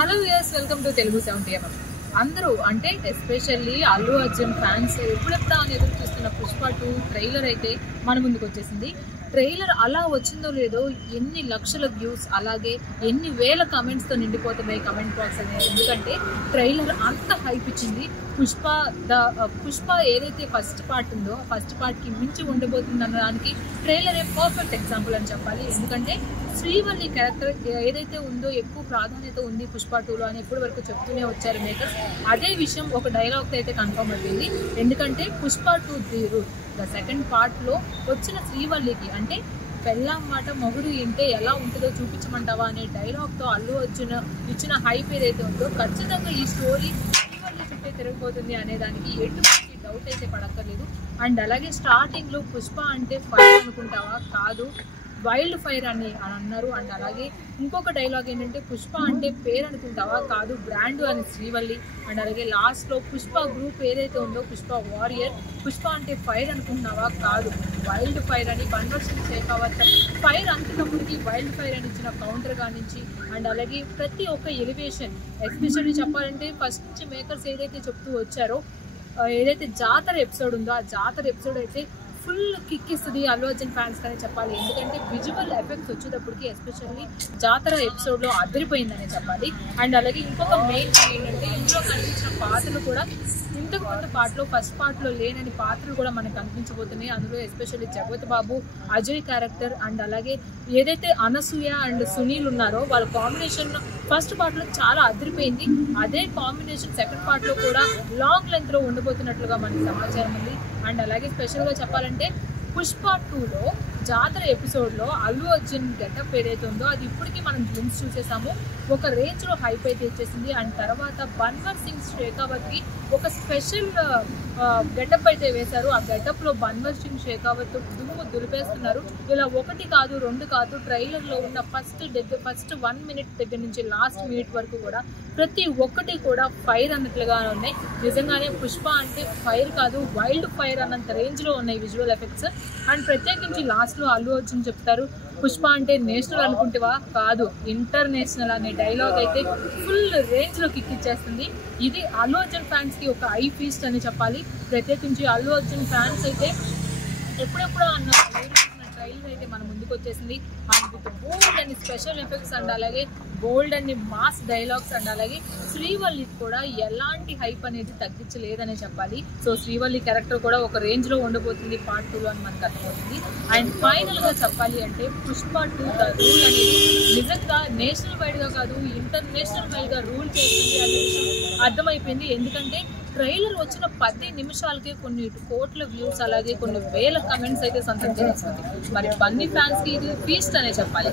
Hello viewers, welcome to Telugu 70mm. అందరూ అంటే especially Allu Arjun fans ఎప్పుడెప్పుడా అని ఎదురు చూస్తున్న పుష్ప 2 ట్రైలర్ అయితే మన ముందుకు వచ్చేసింది. ట్రైలర్ అలా వచ్చిందో లేదో ఎన్ని లక్షల వ్యూస్, అలాగే ఎన్ని వేల కమెంట్స్తో నిండిపోతున్నాయి కమెంట్ బాక్స్ అనేది. ఎందుకంటే ట్రైలర్ అంత హైప్ ఇచ్చింది. పుష్ప ఏదైతే ఫస్ట్ పార్ట్ ఉందో ఫస్ట్ పార్ట్కి మించి ఉండబోతుంది అనడానికి ట్రైలరే పర్ఫెక్ట్ ఎగ్జాంపుల్ అని చెప్పాలి. ఎందుకంటే శ్రీవల్లి క్యారెక్టర్ ఏదైతే ఉందో ఎక్కువ ప్రాధాన్యత ఉంది పుష్ప 2లో అని ఎప్పటి వరకు చెప్తూనే వచ్చారు మేకర్స్. అదే విషయం ఒక డైలాగ్తో అయితే కన్ఫర్మ్ అయిపోయింది. ఎందుకంటే Pushpa 2 the rule the second పార్ట్లో వచ్చిన శ్రీవల్లికి అంటే పెళ్ళాం మాట మొగుడు ఇంటే ఎలా ఉంటుందో చూపించమంటావా అనే డైలాగ్తో అల్లు అర్జున్ ఇచ్చిన హైప్ ఏదైతే ఉందో ఖచ్చితంగా ఈ స్టోరీ శ్రీవల్లి చుట్టే తిరిగిపోతుంది అనేదానికి ఎటువంటి డౌట్ అయితే పడక్కర్లేదు. అండ్ అలాగే స్టార్టింగ్లో పుష్ప అంటే ఫైర్ అనుకుంటావా, కాదు వైల్డ్ ఫైర్ అని అన్నారు. అండ్ అలాగే ఇంకొక డైలాగ్ ఏంటంటే పుష్ప అంటే పేరు అనుకుంటావా, కాదు బ్రాండ్ అని శ్రీవల్లి. అండ్ అలాగే లాస్ట్లో పుష్ప గ్రూప్ ఏదైతే ఉందో పుష్ప వారియర్, పుష్ప అంటే ఫైర్ అనుకుంటున్నావా, కాదు వైల్డ్ ఫైర్ అని కన్వర్షన్ చేయవచ్చు. ఫైర్ అంటున్నప్పటికీ వైల్డ్ ఫైర్ అని ఇచ్చిన కౌంటర్ కానించి అండ్ అలాగే ప్రతి ఒక్క ఎలివేషన్ ఎస్పెషల్లీ చెప్పాలంటే ఫస్ట్ మేకర్స్ ఏదైతే చెప్తూ వచ్చారో ఏదైతే జాతర ఎపిసోడ్ ఉందో ఆ జాతర ఎపిసోడ్ అయితే ఫుల్ కిక్ ఇస్తుంది అల్లు అర్జున్ ఫ్యాన్స్ కానీ చెప్పాలి. ఎందుకంటే విజువల్ ఎఫెక్ట్స్ వచ్చేటప్పటికి ఎస్పెషల్లీ జాతర ఎపిసోడ్లో అదిరిపోయిందని చెప్పాలి. అండ్ అలాగే ఇంకొక మెయిన్ ఏంటంటే ఇందులో కనిపించిన పాత్రలు కూడా ఇంతకు ముందు పాటలో ఫస్ట్ పార్ట్లో లేనని పాత్రలు కూడా మనకు కనిపించబోతున్నాయి. అందులో especially Jagapathi Babu, Ajay character and అలాగే ఏదైతే అనసూయ అండ్ సునీల్ ఉన్నారో వాళ్ళ కాంబినేషన్ ఫస్ట్ పార్ట్లో చాలా అదిరిపోయింది. అదే కాంబినేషన్ సెకండ్ పార్ట్లో కూడా లాంగ్ లెంత్లో ఉండబోతున్నట్లుగా మనకి సమాచారం ఉంది. అండ్ అలాగే స్పెషల్గా చెప్పాలంటే పుష్ప 2లో జాతర ఎపిసోడ్లో అల్లు అర్జున్ గెటప్ ఏదైతే ఉందో అది ఇప్పటికీ మనం గ్లిమ్స్ చూసేసాము. ఒక రేంజ్లో హైప్ అయితే ఇచ్చేసింది. అండ్ తర్వాత బన్వర్ సింగ్ షేకావత్కి ఒక స్పెషల్ గెటప్ అయితే వేశారు. ఆ గెటప్లో బన్వర్ సింగ్ షేకావత్ దుమ్ము దులిపేస్తున్నారు. ఇలా ఒకటి కాదు రెండు కాదు, ట్రైలర్లో ఉన్న ఫస్ట్ 1 మినిట్ దగ్గర నుంచి లాస్ట్ మినిట్ వరకు కూడా ప్రతి ఒక్కటి కూడా ఫైర్ అన్నట్లుగా ఉన్నాయి. నిజంగానే పుష్ప అంటే ఫైర్ కాదు వైల్డ్ ఫైర్ అన్నంత రేంజ్లో ఉన్నాయి విజువల్ ఎఫెక్ట్స్. అండ్ ప్రత్యేకించి లాస్ట్లో అల్లు అర్జున్ చెప్తారు పుష్ప అంటే నేషనల్ అనుకుంటేవా, కాదు ఇంటర్నేషనల్ అనే డైలాగ్ అయితే ఫుల్ రేంజ్లో కిక్ ఇచ్చేస్తుంది. ఇది అల్లు అర్జున్ ఫ్యాన్స్కి ఒక ఐ ఫీస్ట్ అని చెప్పాలి. ప్రత్యేకించి అల్లు అర్జున్ ఫ్యాన్స్ అయితే ఎప్పుడెప్పుడో అన్న ట్రైలర్ అయితే మన ముందుకు వచ్చేసింది. And with bold and special effects and అలాగే బోల్డ్ అండ్ మాస్ డైలాగ్స్ అండ్ అలాగే శ్రీవల్లికి కూడా ఎలాంటి హైప్ అనేది తగ్గించలేదనే చెప్పాలి. సో శ్రీవల్లి క్యారెక్టర్ కూడా ఒక రేంజ్లో ఉండబోతుంది పార్ట్ 2లో అని మనకు అర్థమవుతుంది. అండ్ ఫైనల్గా చెప్పాలి అంటే పుష్ప 2 ద రూల్ అనేది నిజంగా నేషనల్ వైడ్గా కాదు ఇంటర్నేషనల్ వైడ్గా రూల్ చేస్తుంది అనే విషయం అర్థమైపోయింది. ఎందుకంటే ట్రైలర్ వచ్చిన 10 నిమిషాలకే కొన్ని కోట్ల వ్యూస్ అలాగే కొన్ని వేల కమెంట్స్ అయితే సొంతం చేస్తుంది. మరి బన్నీ ఫ్యాన్స్కి ఇది ఫీస్ట్ అనే చెప్పాలి.